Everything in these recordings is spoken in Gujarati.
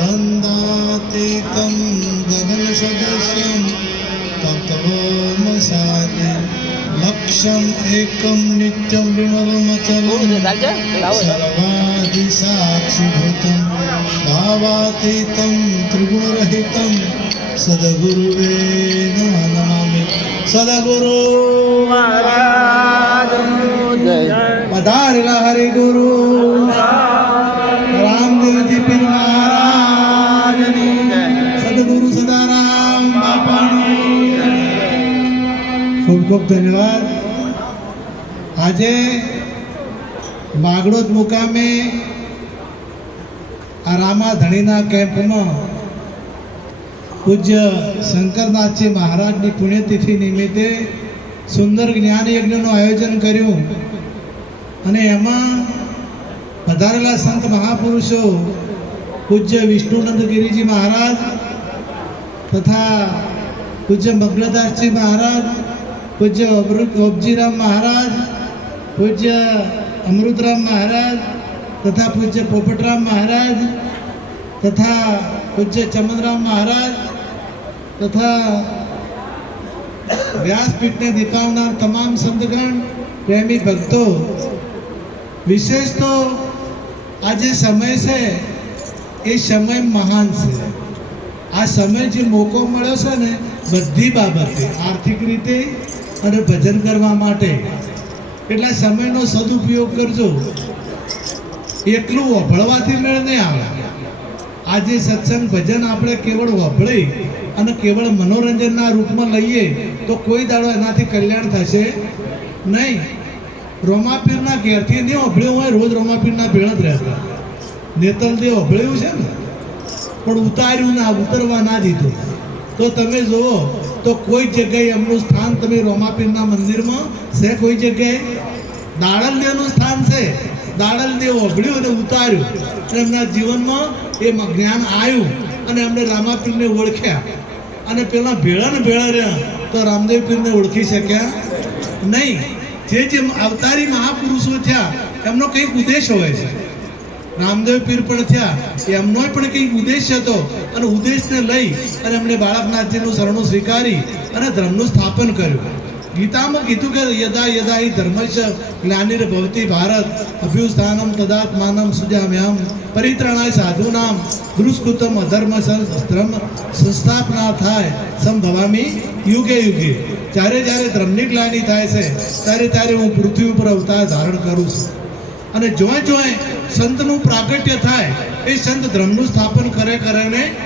वन्दातीतं गगनसदृशं तत्त्वमसादि लक्ष्यम् एकं नित्यं विमलमचलं हो, म्हणजे सर्वादिसाक्षिभूतं भावातीतं त्रिगुणरहितं सद्गुरुवे नमामि। सद्गुरु ખૂબ ખૂબ ધન્યવાદ. આજે માગડોદ મુકામે આ રામા ધણીના કેમ્પમાં પૂજ્ય શંકરનાથજી મહારાજની પુણ્યતિથિ નિમિત્તે સુંદર જ્ઞાન યજ્ઞનું આયોજન કર્યું. અને એમાં પધારેલા સંત મહાપુરુષો, પૂજ્ય વિષ્ણુનંદ ગિરિજી મહારાજ તથા પૂજ્ય મગ્નદાસજી મહારાજ પૂજ્ય અમૃત ઓબજીરામ મહારાજ, પૂજ્ય અમૃતરામ મહારાજ, તથા પૂજ્ય પોપટરામ મહારાજ, તથા પૂજ્ય ચમનરામ મહારાજ, તથા વ્યાસપીઠને દીપાવનાર તમામ સંતગણ, પ્રેમી ભક્તો. વિશેષ તો આ જે સમય છે, એ સમય મહાન છે. આ સમય જે મોકો મળ્યો છે ને, બધી બાબતે, આર્થિક રીતે અને ભજન કરવા માટે. એટલે સમયનો સદુપયોગ કરજો. એકલું વભળવાથી મેળ નહીં આવે. આજે સત્સંગ ભજન આપણે કેવળ વભળી અને કેવળ મનોરંજનના રૂપમાં લઈએ તો કોઈ દાડો એનાથી કલ્યાણ થશે નહીં. રોમાપીરના ઘેરથી નહીં ઓભળ્યું હોય, રોજ રોમાપીરના ભેળ જ રહેતા. નેતલદેવ ઓભળ્યું છે ને? પણ ઉતાર્યું ના ઉતરવા ના દીધું. તો તમે જુઓ તો કોઈ જગ્યાએ એમનું સ્થાન તમે રોમાપીરના મંદિરમાં? છે કોઈ જગ્યાએ? દાડલદેવનું સ્થાન છે. દાડલદેવ ઓગળ્યું અને ઉતાર્યું. અને એમના જીવનમાં એ જ્ઞાન આવ્યું અને એમને રામાપીરને ઓળખ્યા. અને પેલા ભેળા ને ભેળા રહ્યા તો રામદેવ પીરને ઓળખી શક્યા નહીં. જે જે અવતારી મહાપુરુષો થયા, એમનો કંઈક ઉદ્દેશ હોય છે. રામદેવ પીર પણ થયા. એમનો પણ કંઈક ઉદ્દેશ હતો. અને ઉદ્દેશને લઈ અને એમણે બાળકનાથજીનું શરણું સ્વીકારી અને ધર્મનું સ્થાપન કર્યું. ગીતામાં કીધું કે યદા યદા હિ ધર્મસ્ય ગ્લાનિર ભવતી ભારત અભ્યુસ્થાનમ તદાત્માનમ સુજામ્યામ પરિત્રણાય સાધુનામ દુષ્કૃતમ અધર્મ ધર્મ સંસ્થાપના થાય સંભવામી યુગે યુગે. જ્યારે જ્યારે ધર્મની ગ્લાની થાય છે, ત્યારે ત્યારે હું પૃથ્વી ઉપર અવતાર ધારણ કરું છું. અને જોઈ જોઈ સંતનું પ્રાગટ્ય થાય, એ સંત ધર્મનું સ્થાપન કરે કરે ને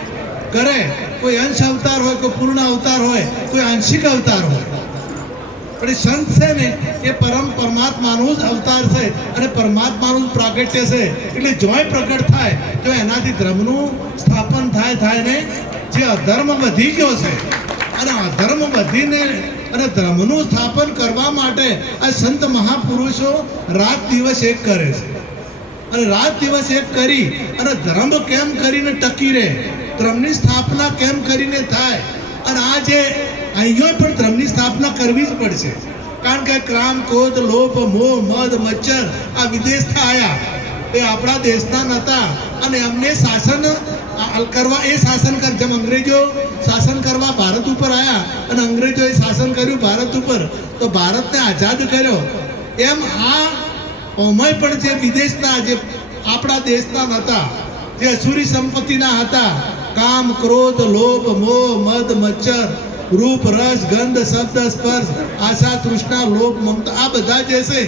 કરે. કોઈ અંશ અવતાર હોય, કોઈ પૂર્ણ અવતાર હોય, કોઈ આંશિક અવતાર હોય. પણ એ સંત છે ને, એ પરમ પરમાત્માનું જ અવતાર છે અને પરમાત્માનું જ પ્રાગટ્ય છે. એટલે જોય પ્રગટ થાય, તો એનાથી ધર્મનું સ્થાપન થાય થાય ને જે અધર્મ વધી ગયો છે. અને અધર્મ વધીને અને ધર્મનું સ્થાપન કરવા માટે આ સંત મહાપુરુષો રાત દિવસ એક કરે છે. અને રાત દિવસ એક કરી અને ધર્મ કેમ કરીને ટકી રહે? ધર્મની સ્થાપના કેમ કરીને થાય? અને આ જે અહીંયા પણ ધર્મની સ્થાપના કરવી જ પડશે. કારણ કે ક્રામ ક્રોધ, લોભ, મોહ, મદ, મચ્છર આ વિદેશથી આવ્યા એ આપણા દેશના નહોતા અને એમને શાસન કરવા એ શાસન કર, જેમ અંગ્રેજો શાસન કરવા ભારત ઉપર આવ્યા અને અંગ્રેજોએ શાસન કર્યું ભારત ઉપર, તો ભારતને આઝાદ કર્યો. એમ આ ઓમય પણ જે વિદેશના, જે આપણા દેશના નહોતા જે અસુરી સંપત્તિના હતા, કામ, ક્રોધ, લોભ, મોહ, મદ, મચ્છર, રૂપ, રસ, ગંધ, શબ્દ, સ્પર્શ, આશા, તૃષ્ણા, લોભ, મમતા, આ બધા જે છે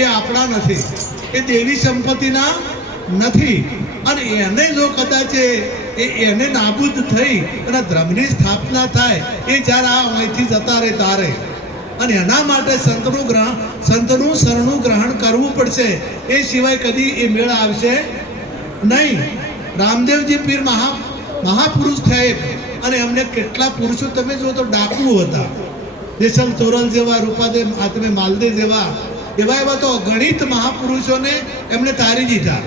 એ આપણા નથી. એ દેવી સંપત્તિના નથી. અને એને જો કદાચ એ એને નાબૂદ થઈ અને ધર્મની સ્થાપના થાય, એ જ્યારે આ અહીંથી જતા રહે, તારે. અને એના માટે સંતનું ગ્રહણ, સંતનું શરણું ગ્રહણ કરવું પડશે. એ સિવાય કદી એ મેળ આવશે નહીં. રામદેવજી પીર મહા, મહાપુરુષ થયે અને એમને કેટલા પુરુષો તમે જો તો ડાકુ હતા. દેસલ તોરલ જેવા, રૂપાદેવ આત્મે માલદેવ જેવા, એવા એવા તો અગણિત મહાપુરુષોને એમણે તારી દીધા.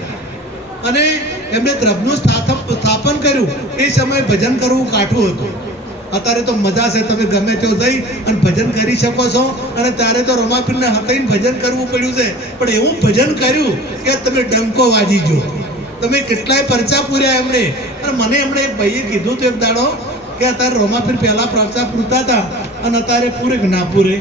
અને એમણે દ્રભનું સ્થાપન કર્યું. એ સમયે ભજન કરવું કાઠું હતું. અત્યારે તો મજા છે, તમે ગમે ત્યાં જઈ અને ભજન કરી શકો છો. અને ત્યારે તો રમાપીરને હતાઈને ભજન કરવું પડ્યું છે. પણ એવું ભજન કર્યું કે તમે ડંકો વાજી જો તમે કેટલાય પરચા પૂર્યા એમણે. અને મને એમણે એક ભાઈએ કીધું તો એક દાડો કે અત્યારે રોમાપીર પહેલા પરચા પૂરતા હતા અને અત્યારે પૂરે કે ના પૂરે.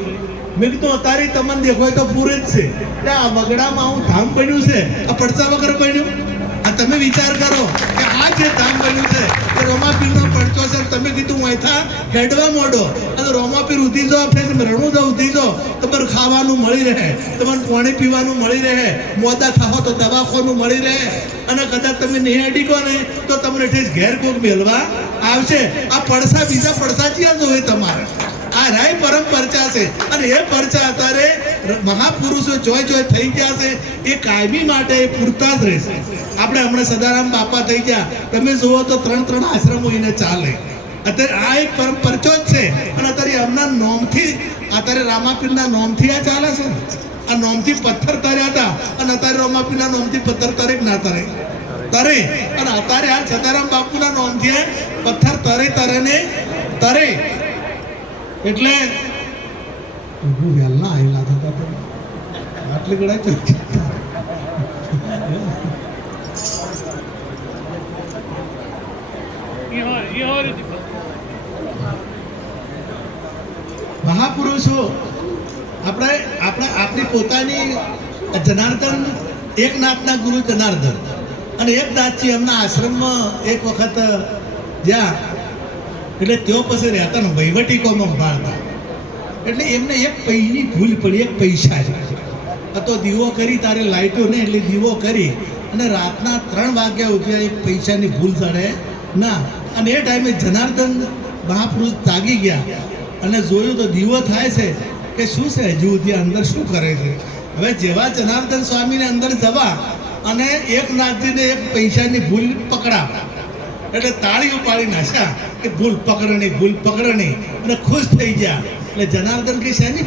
મેં કીધું, અત્યારે તમને દેખો તો પૂરે જ છે. આ વગડામાં આવું ધામ બન્યું છે. આ પડચા વગર બન્યું. આ તમે વિચાર કરો કે આ જે ધામ બન્યું છે, એ રોમાપીરનો પડચો છે. તમે કીધું અહીંથા હેડવા મોડો. અને રોમાપીર ઉધી જો આપણે તમે રણું જો ઉધી જો તમારું ખાવાનું મળી રહે, તમારે પાણી પીવાનું મળી રહે, મોદા ખાવો તો દવાખોનું મળી રહે. અને કદાચ તમે નહીં અડીકો ને તો તમને ઠેસ ઘેર કોક મેળવા આવશે. આ પડસા બીજા પડસા જ્યાં જોવે તમારે. રાય પરમ પરચા છે. અને એ પરચા અત્યારે મહાપુરુષો જોઈ જોઈ થઈ ગયા છે. એ કાયમી માટે પૂરતા જ રહેશે. આપણે હમણાં સદારામ બાપા થઈ ગયા. તમે જુઓ તો ત્રણ ત્રણ આશ્રમો એને ચાલે. અત્યારે આ એક પરમ પરચો જ છે. અને અત્યારે એમના નોમથી અત્યારે રામાપીરના નોમથી આ ચાલે છે. આ નોમથી પથ્થર તર્યા હતા. અને અત્યારે રામાપીરના નોમથી પથ્થર તરે ના તરે? તરે. અને અત્યારે આ સદારામ બાપુના નોમથી પથ્થર તરે તરે ને તરે. એટલે ઊભું વહેલા આવેલા હતા તમે આટલી ગળાય ચર્ચા મહાપુરુષો, આપણે આપણે આપણી પોતાની જનાર્દન એક નાથના ગુરુ જનાર્દન. અને એક નાથજી એમના આશ્રમમાં એક વખત જ્યાં એટલે તેઓ પછી રહેતા વહીવટી કોમમાં ભાળતા એટલે એમને એક પૈની ભૂલ પડી, એક પૈસા આ તો દીવો કરી, તારે લાઈટો ને એટલે દીવો કરી અને રાતના ત્રણ વાગ્યા ઉઠ્યા એક પૈસાની ભૂલ ચડે. ના, અને એ ટાઈમે જનાર્દન મહાપુરુષ જાગી ગયા અને જોયું તો દીવો થાય છે કે શું છે? હજુ સુધી અંદર શું કરે છે? હવે જેવા જનાર્દન સ્વામીને અંદર જવા અને એક નાથજીને એક પૈસાની ભૂલ પકડા એટલે તાળી ઉપાડી નાખ્યા કે ભૂલ પકડણી ભૂલ પકડણી અને ખુશ થઈ ગયા. એટલે જનાર્દન કે શેની